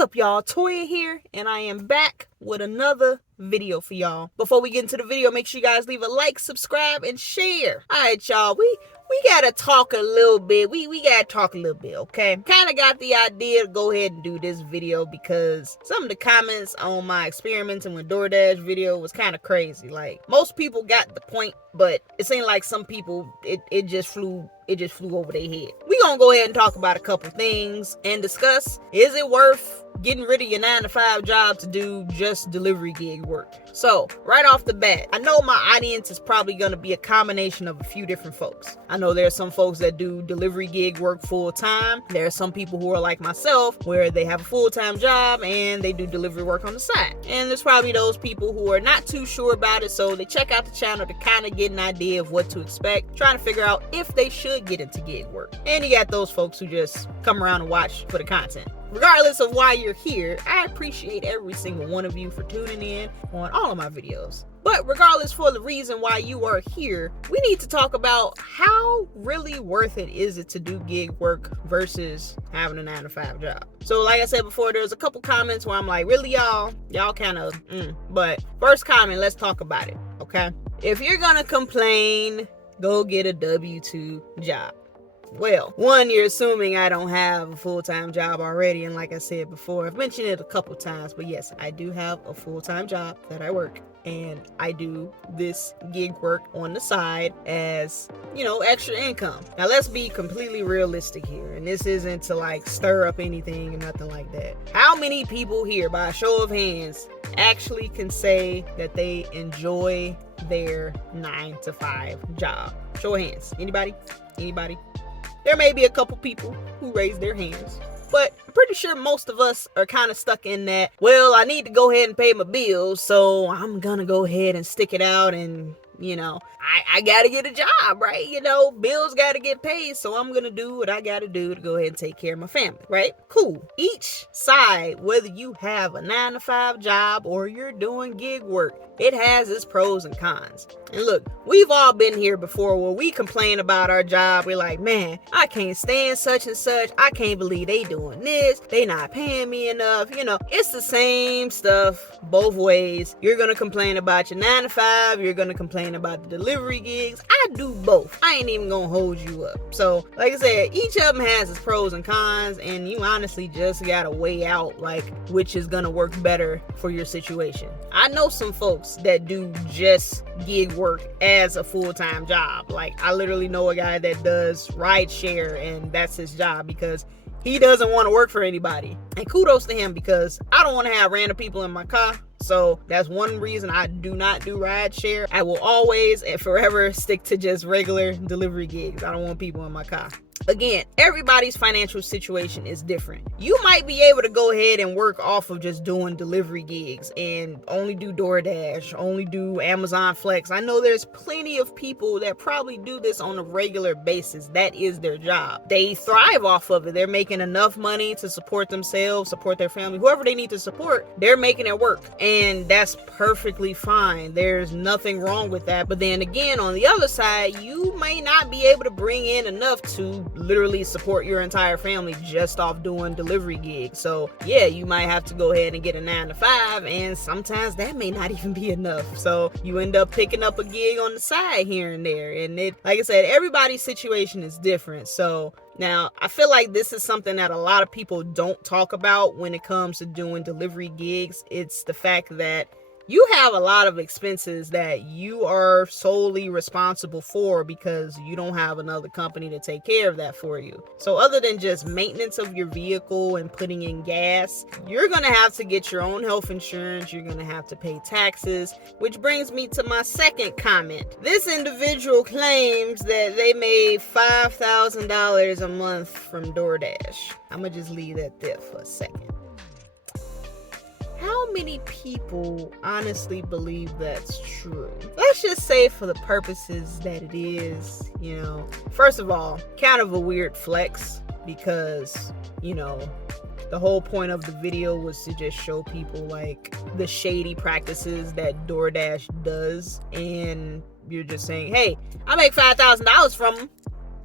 up, y'all? Toya here, and I am back with another video for y'all. Before we get into the video, make sure you guys leave a like, subscribe, and share. Alright, y'all, we gotta talk a little bit. We gotta talk a little bit, okay? Kinda got the idea to go ahead and do this video because some of the comments on my experimenting with DoorDash video was kind of crazy. Like, most people got the point, but it seemed like some people, it just flew over their head. We gonna go ahead and talk about a couple things and discuss, is it worth getting rid of your 9-to-5 job to do just delivery gig work? So right off the bat, I know my audience is probably going to be a combination of a few different folks. I know there are some folks that do delivery gig work full time. There are some people who are like myself where they have a full-time job and they do delivery work on the side. And there's probably those people who are not too sure about it, so they check out the channel to kind of get an idea of what to expect, trying to figure out if they should get into gig work. And you got those folks who just come around and watch for the content. Regardless of why you're here, I appreciate every single one of you for tuning in on all of my videos. But regardless for the reason why you are here, we need to talk about how really worth it is it to do gig work versus having a 9-to-5 job. So like I said before, there's a couple comments where I'm like, really y'all kind of, But first comment, let's talk about it, okay? If you're gonna complain, go get a W-2 job. Well, one, you're assuming I don't have a full-time job already, and like I said before, I've mentioned it a couple times, but yes, I do have a full-time job that I work, and I do this gig work on the side as, extra income. Now, let's be completely realistic here, and this isn't to like stir up anything or nothing like that. How many people here, by a show of hands, actually can say that they enjoy their 9-to-5 job? Show of hands. Anybody? There may be a couple people who raise their hands, but I'm pretty sure most of us are kind of stuck in that, well, I need to go ahead and pay my bills, so I'm gonna go ahead and stick it out and, I gotta get a job, right? Bills gotta get paid, so I'm gonna do what I gotta do to go ahead and take care of my family, right? Cool. Each side, whether you have a 9-to-5 job or you're doing gig work, it has its pros and cons. And look, we've all been here before where we complain about our job. We're like, man, I can't stand such and such. I can't believe they doing this. They not paying me enough. It's the same stuff both ways. You're going to complain about your 9-to-5. You're going to complain about the delivery gigs. I do both. I ain't even going to hold you up. So, like I said, each of them has its pros and cons, and you honestly just got to weigh out like which is going to work better for your situation. I know some folks that do just gig work as a full-time job. Like, I literally know a guy that does ride share, and that's his job because he doesn't want to work for anybody. And kudos to him, because I don't want to have random people in my car. So that's one reason I do not do ride share. I will always and forever stick to just regular delivery gigs. I don't want people in my car. Again, everybody's financial situation is different. You might be able to go ahead and work off of just doing delivery gigs and only do DoorDash, only do Amazon Flex. I know there's plenty of people that probably do this on a regular basis. That is their job. They thrive off of it. They're making enough money to support themselves, support their family, whoever they need to support. They're making it work. And that's perfectly fine. There's nothing wrong with that. But then again, on the other side, you may not be able to bring in enough to literally support your entire family just off doing delivery gigs. So yeah, you might have to go ahead and get a 9-to-5, and sometimes that may not even be enough. So you end up picking up a gig on the side here and there. And it, like I said, everybody's situation is different. So now, I feel like this is something that a lot of people don't talk about when it comes to doing delivery gigs. It's the fact that you have a lot of expenses that you are solely responsible for because you don't have another company to take care of that for you. So other than just maintenance of your vehicle and putting in gas, you're going to have to get your own health insurance. You're going to have to pay taxes, which brings me to my second comment. This individual claims that they made $5,000 a month from DoorDash. I'm going to just leave that there for a second. How many people honestly believe that's true? Let's just say for the purposes that it is, first of all, kind of a weird flex because, the whole point of the video was to just show people like the shady practices that DoorDash does. And you're just saying, hey, I make $5,000 from them.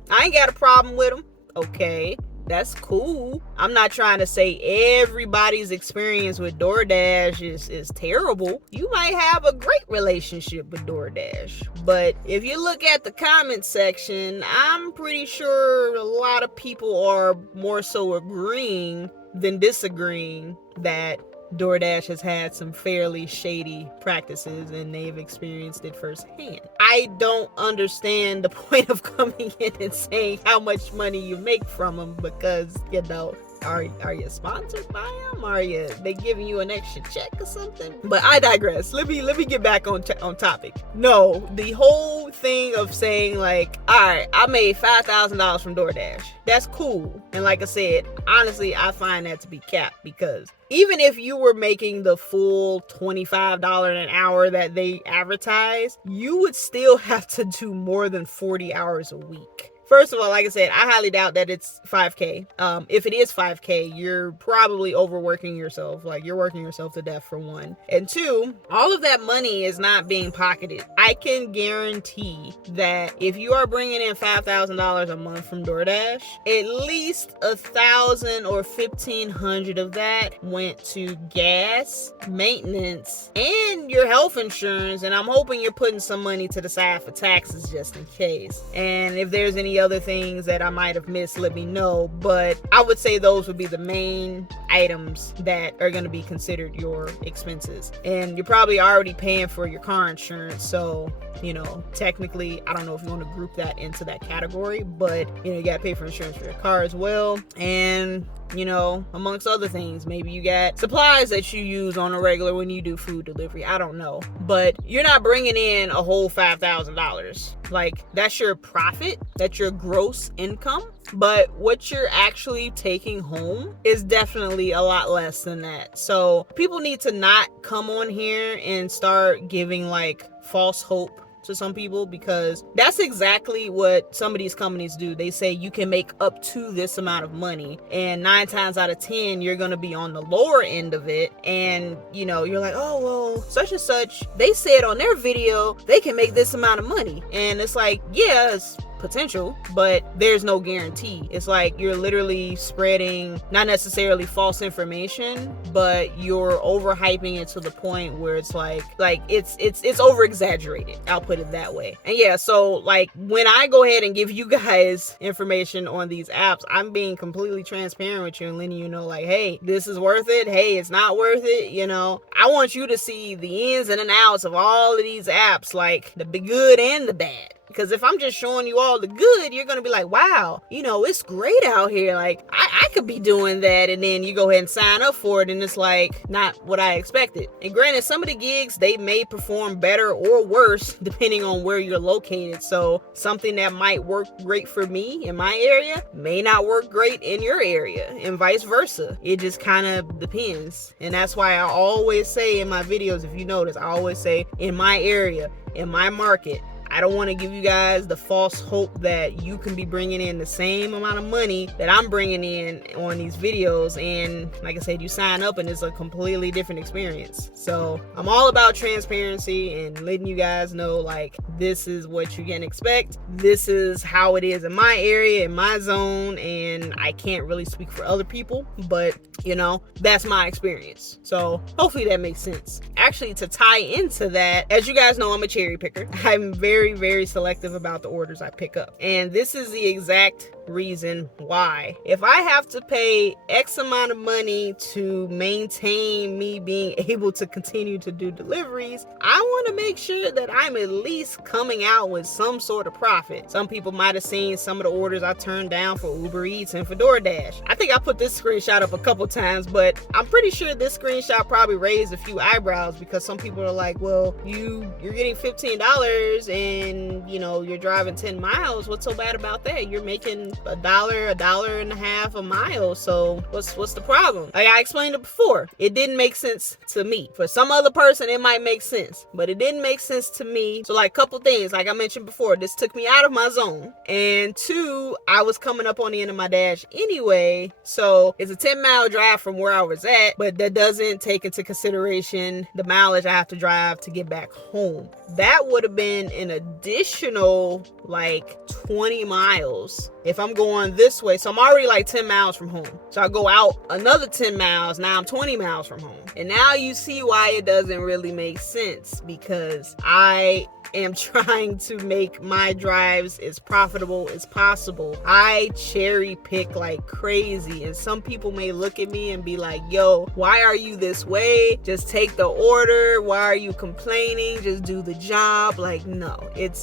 I ain't got a problem with them. Okay. That's cool. I'm not trying to say everybody's experience with DoorDash is terrible. You might have a great relationship with DoorDash. But if you look at the comment section, I'm pretty sure a lot of people are more so agreeing than disagreeing that DoorDash has had some fairly shady practices and they've experienced it firsthand. I don't understand the point of coming in and saying how much money you make from them because, you know, are you sponsored by them? Are they giving you an extra check or something? But I digress. Let me get back on topic. No, the whole thing of saying like, all right, I made $5,000 from DoorDash. That's cool. And like I said, honestly, I find that to be capped because even if you were making the full $25 an hour that they advertise, you would still have to do more than 40 hours a week. First of all, like I said, I highly doubt that it's 5K. If it is 5K, you're probably overworking yourself. Like, you're working yourself to death, for one. And two, all of that money is not being pocketed. I can guarantee that if you are bringing in $5,000 a month from DoorDash, at least $1,000 or $1,500 of that went to gas, maintenance, and your health insurance. And I'm hoping you're putting some money to the side for taxes just in case. And if there's any other things that I might have missed, let me know. But I would say those would be the main items that are going to be considered your expenses. And you're probably already paying for your car insurance, so you know, technically, I don't know if you want to group that into that category, but you know, you got to pay for insurance for your car as well. And you know, amongst other things, maybe you got supplies that you use on a regular when you do food delivery. I don't know, but you're not bringing in a whole $5,000. Like, that's your profit, that's your gross income. But what you're actually taking home is definitely a lot less than that. So people need to not come on here and start giving like false hope to some people, because that's exactly what some of these companies do. They say you can make up to this amount of money, and 9 times out of 10 you're going to be on the lower end of it. And you know, you're like, oh well, such and such, they said on their video they can make this amount of money. And it's like, yeah, it's potential, but there's no guarantee. It's like you're literally spreading not necessarily false information, but you're overhyping it to the point where it's like it's over exaggerated. I'll put it that way. And yeah, so like when I go ahead and give you guys information on these apps, I'm being completely transparent with you and letting you know, like, hey, this is worth it. Hey, it's not worth it. You know, I want you to see the ins and the outs of all of these apps, like the good and the bad. Because if I'm just showing you all the good, you're going to be like, wow, you know, it's great out here. Like, I could be doing that. And then you go ahead and sign up for it, and it's like not what I expected. And granted, some of the gigs, they may perform better or worse depending on where you're located. So something that might work great for me in my area may not work great in your area, and vice versa. It just kind of depends. And that's why I always say in my videos, if you notice, I always say in my area, in my market, I don't want to give you guys the false hope that you can be bringing in the same amount of money that I'm bringing in on these videos. And like I said, you sign up and it's a completely different experience. So I'm all about transparency and letting you guys know, like, this is what you can expect. This is how it is in my area, in my zone. And I can't really speak for other people, but you know, that's my experience. So hopefully that makes sense. Actually, to tie into that, as you guys know, I'm a cherry picker. I'm very selective about the orders I pick up. And this is the exact reason why. If I have to pay X amount of money to maintain me being able to continue to do deliveries, I want to make sure that I'm at least coming out with some sort of profit. Some people might have seen some of the orders I turned down for Uber Eats and for DoorDash. I think I put this screenshot up a couple times, but I'm pretty sure this screenshot probably raised a few eyebrows, because some people are like, well, you're getting $15 and you know, you're driving 10 miles. What's so bad about that? You're making $1.50 a mile. So what's the problem? Like I explained it before, it didn't make sense to me. For some other person, it might make sense, but it didn't make sense to me. So like, couple things, like I mentioned before, this took me out of my zone. And two, I was coming up on the end of my dash anyway. So it's a 10-mile drive from where I was at, but that doesn't take into consideration the mileage I have to drive to get back home. That would have been an additional like 20 miles if I'm going this way. So I'm already like 10 miles from home. So I go out another 10 miles. Now I'm 20 miles from home. And now you see why it doesn't really make sense, because I am trying to make my drives as profitable as possible. I cherry pick like crazy, and some people may look at me and be like, yo, why are you this way? Just take the order. Why are you complaining? Just do the job. Like, no, it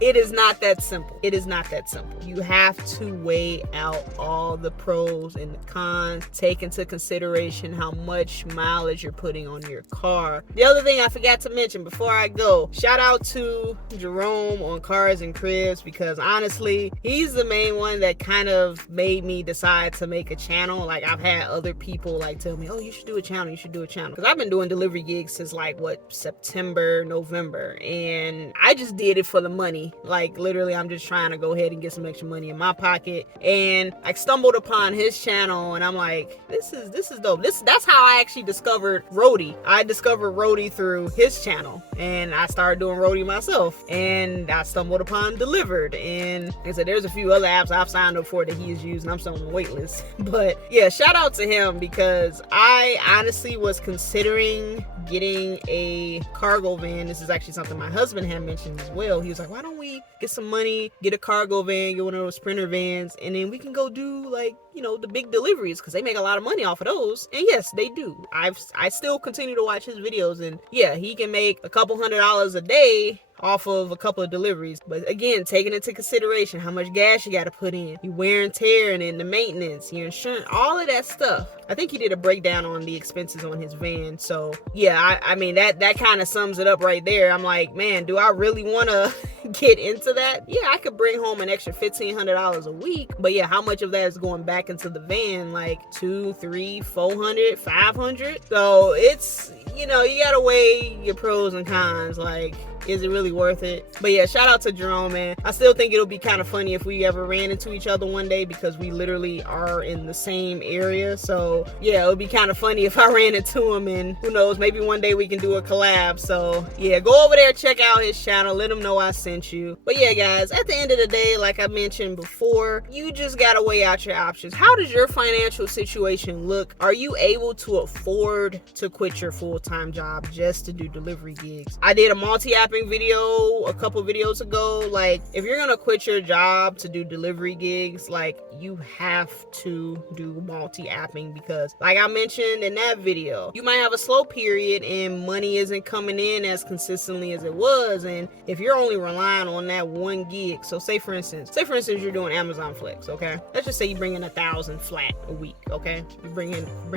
is not that simple. It is not that simple. You have to weigh out all the pros and the cons, take into consideration how much mileage you're putting on your car. The other thing I forgot to mention before I go, shout out to Jerome on Cars and Cribs, because honestly, he's the main one that kind of made me decide to make a channel. Like, I've had other people like tell me, oh, you should do a channel, you should do a channel. Because I've been doing delivery gigs since like September, November, and I just did it for the money. Like, literally, I'm just trying to go ahead and get some extra money in my pocket. And I stumbled upon his channel, and I'm like, this is dope. That's how I actually discovered Roadie. I discovered Roadie through his channel, and I started doing Roadie myself, and I stumbled upon Delivered, and like I said, there's a few other apps I've signed up for that he's using. I'm still on the wait list. But yeah, shout out to him, because I honestly was considering getting a cargo van. This is actually something my husband had mentioned as well. He was like, why don't we get some money, get a cargo van, get one of those Sprinter vans, and then we can go do like, you know, the big deliveries, because they make a lot of money off of those. And yes, they do. I still continue to watch his videos, and yeah, he can make a couple $100s a day off of a couple of deliveries. But again, taking into consideration how much gas you got to put in, your wear and tear, and then the maintenance, your insurance, all of that stuff. I think he did a breakdown on the expenses on his van. So yeah, I mean, that kind of sums it up right there. I'm like, man, do I really want to get into that? Yeah, I could bring home an extra $1,500 a week, but yeah, how much of that is going back into the van? Like 200, 300, 400, 500. So it's, you know, you gotta weigh your pros and cons. Like, is it really worth it? But yeah, shout out to Jerome, man. I still think it'll be kind of funny if we ever ran into each other one day, because we literally are in the same area. So yeah, it would be kind of funny if I ran into him, and who knows, maybe one day we can do a collab. So yeah, go over there, check out his channel, let him know I sent you. But yeah, guys, at the end of the day, like I mentioned before, you just gotta weigh out your options. How does your financial situation look? Are you able to afford to quit your full-time job just to do delivery gigs? I did a multi-app video a couple videos ago. Like, if you're gonna quit your job to do delivery gigs, like, you have to do multi-apping, because like I mentioned in that video, you might have a slow period and money isn't coming in as consistently as it was. And if you're only relying on that one gig, so say for instance you're doing Amazon Flex, okay, let's just say you bring in 1,000 flat a week, okay, you bring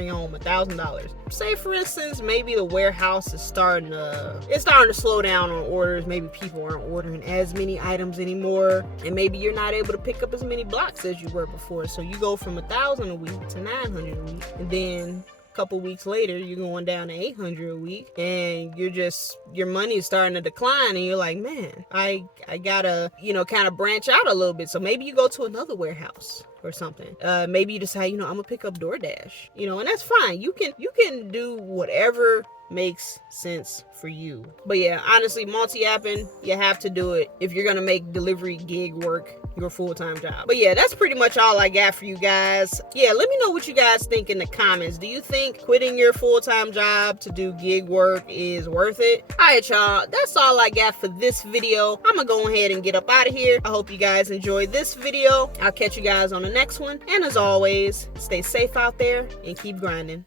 home $1,000. Say for instance, maybe the warehouse is starting to slow down on orders. Maybe people aren't ordering as many items anymore, and maybe you're not able to pick up as many blocks as you were before. So you go from 1,000 a week to 900 a week, and then a couple weeks later you're going down to 800 a week, and your money is starting to decline, and you're like, man, I gotta, you know, kind of branch out a little bit. So maybe you go to another warehouse or something. Maybe you decide, you know, I'm gonna pick up DoorDash, you know, and that's fine. You can do whatever makes sense for you. But yeah, honestly, multi-apping, you have to do it if you're gonna make delivery gig work your full-time job. But yeah, that's pretty much all I got for you guys. Yeah, let me know what you guys think in the comments. Do you think quitting your full-time job to do gig work is worth it? All right, y'all, that's all I got for this video. I'm gonna go ahead and get up out of here. I hope you guys enjoyed this video. I'll catch you guys on the next one, and as always, stay safe out there and keep grinding.